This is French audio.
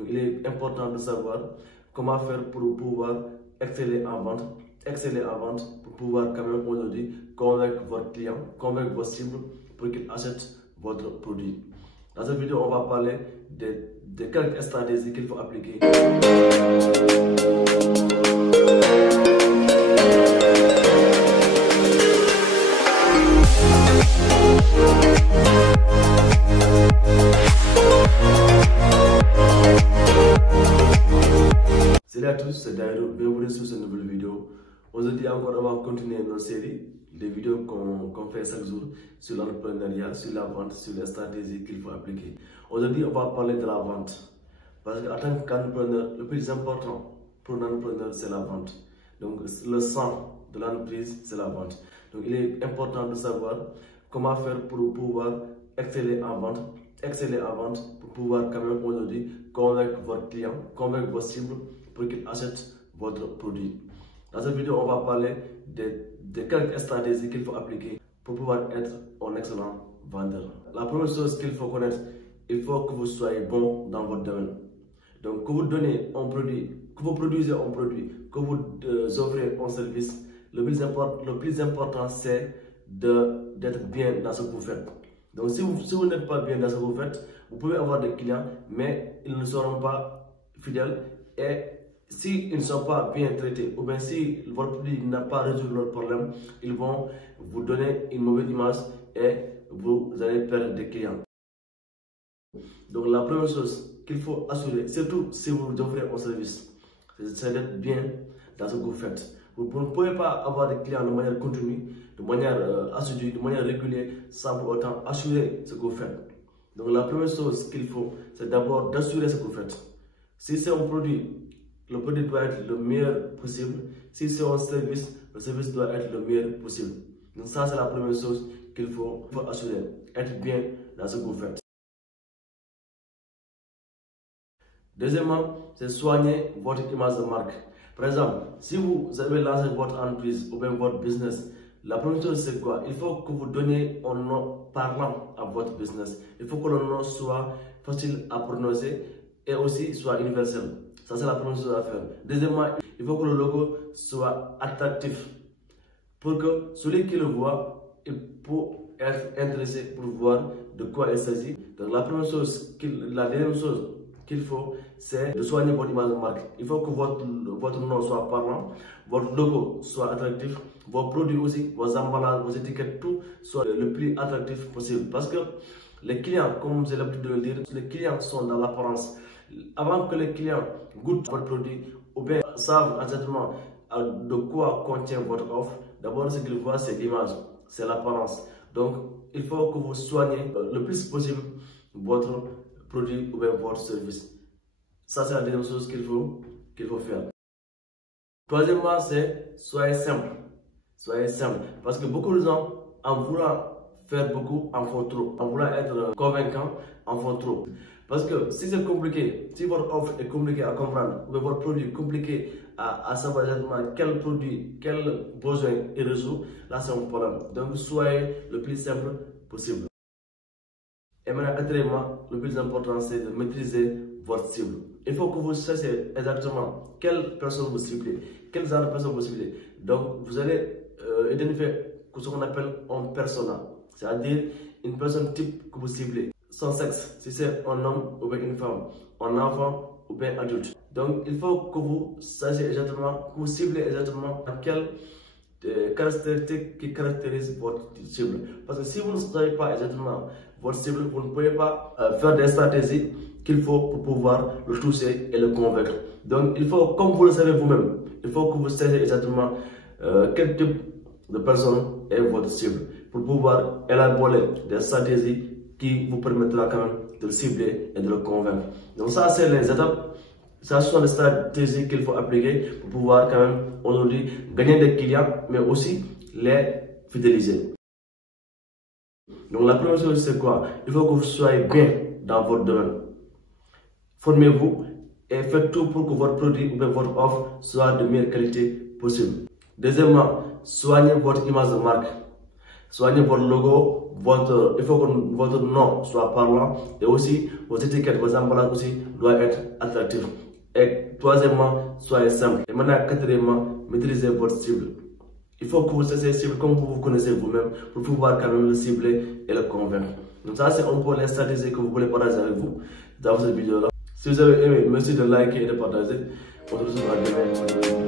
Donc il est important de savoir comment faire pour pouvoir exceller en vente, pour pouvoir quand même aujourd'hui convaincre votre client, convaincre vos cibles pour qu'ils achètent votre produit. Dans cette vidéo, on va parler de quelques stratégies qu'il faut appliquer. Salut à tous, c'est Dairo, bienvenue sur cette nouvelle vidéo. Aujourd'hui encore, on va continuer notre série de vidéos qu'on fait chaque jour sur l'entrepreneuriat, sur la vente, sur les stratégies qu'il faut appliquer. Aujourd'hui, on va parler de la vente. Parce qu'en tant qu'entrepreneur, le plus important pour un entrepreneur, c'est la vente. Donc, le sang de l'entreprise, c'est la vente. Donc, il est important de savoir comment faire pour pouvoir exceller en vente, pour pouvoir quand même aujourd'hui convaincre votre client, convaincre vos cibles pour qu'ils achètent votre produit. Dans cette vidéo, on va parler de quelques stratégies qu'il faut appliquer pour pouvoir être un excellent vendeur. La première chose qu'il faut connaître, il faut que vous soyez bon dans votre domaine. Donc, que vous donnez un produit, que vous produisez un produit, que vous offrez un service, le plus important, c'est d'être bien dans ce que vous faites. Donc, si vous n'êtes pas bien dans ce que vous faites, vous pouvez avoir des clients, mais ils ne seront pas fidèles. Et s'ils ne sont pas bien traités, ou bien si votre produit n'a pas résolu leur problème, ils vont vous donner une mauvaise image et vous allez perdre des clients. Donc, la première chose qu'il faut assurer, surtout si vous offrez un service, c'est d'être bien dans ce que vous faites. Vous ne pouvez pas avoir des clients de manière continue, de manière assidue, de manière régulière, sans pour autant assurer ce que vous faites. Donc, la première chose qu'il faut, c'est d'abord d'assurer ce que vous faites. Si c'est un produit, le produit doit être le meilleur possible. Si c'est un service, le service doit être le meilleur possible. Donc, ça, c'est la première chose qu'il faut assurer. Être bien dans ce que vous faites. Deuxièmement, c'est soigner votre image de marque. Par exemple, si vous avez lancé votre entreprise ou bien votre business, la première chose c'est quoi? Il faut que vous donniez un nom parlant à votre business. Il faut que le nom soit facile à prononcer et aussi soit universel. Ça, c'est la première chose à faire. Deuxièmement, il faut que le logo soit attractif pour que celui qui le voit, il peut être intéressé pour voir de quoi il s'agit. Donc, la deuxième chose qu'il faut, c'est de soigner votre image de marque. Il faut que votre nom soit parlant, votre logo soit attractif, vos produits aussi, vos emballages, vos étiquettes, tout soit le plus attractif possible. Parce que les clients, comme j'ai l'habitude de le dire, les clients sont dans l'apparence. Avant que les clients goûtent votre produit ou bien savent exactement de quoi contient votre offre, d'abord ce qu'ils voient, c'est l'image, c'est l'apparence. Donc, il faut que vous soignez le plus possible votre produit ou bien votre service. Ça, c'est la deuxième chose qu'il faut faire. Troisièmement, c'est soyez simple. Soyez simple. Parce que beaucoup de gens, en voulant faire beaucoup, en font trop. En voulant être convaincant, en font trop. Parce que si c'est compliqué, si votre offre est compliquée à comprendre, ou votre produit est compliqué à savoir exactement quel produit, quel besoin il résout, là c'est un problème. Donc soyez le plus simple possible. Et maintenant, quatrièmement, le plus important, c'est de maîtriser votre cible. Il faut que vous sachiez exactement quelle personne vous ciblez, quel genre de personne vous ciblez. Donc, vous allez identifier ce qu'on appelle un persona, c'est-à-dire une personne type que vous ciblez. Son sexe, si c'est un homme ou bien une femme, un enfant ou bien adulte. Donc, il faut que vous sachiez exactement, que vous ciblez exactement quelle caractéristiques qui caractérisent votre cible. Parce que si vous ne savez pas exactement votre cible, vous ne pouvez pas faire des stratégies qu'il faut pour pouvoir le toucher et le convaincre. Donc, il faut, comme vous le savez vous-même, il faut que vous sachiez exactement quel type de personne est votre cible pour pouvoir élaborer des stratégies qui vous permettra quand même de le cibler et de le convaincre. Donc ça, c'est les étapes, ça sont les stratégies qu'il faut appliquer pour pouvoir quand même aujourd'hui gagner des clients, mais aussi les fidéliser. Donc la première chose, c'est quoi? Il faut que vous soyez bien dans votre domaine. Formez-vous et faites tout pour que votre produit ou votre offre soit de meilleure qualité possible. Deuxièmement, soignez votre image de marque. Soignez votre logo, il faut que votre nom soit parlant et aussi vos étiquettes, vos emballages aussi doivent être attractifs. Et troisièmement, soyez simple. Et maintenant, quatrièmement, maîtrisez votre cible. Il faut que vous sachiez cible comme vous vous connaissez vous-même pour pouvoir quand même le cibler et le convaincre. Donc ça, c'est un peu les stratégies que vous voulez partager avec vous dans cette vidéo-là. Si vous avez aimé, merci de liker et de partager. On se retrouve à demain.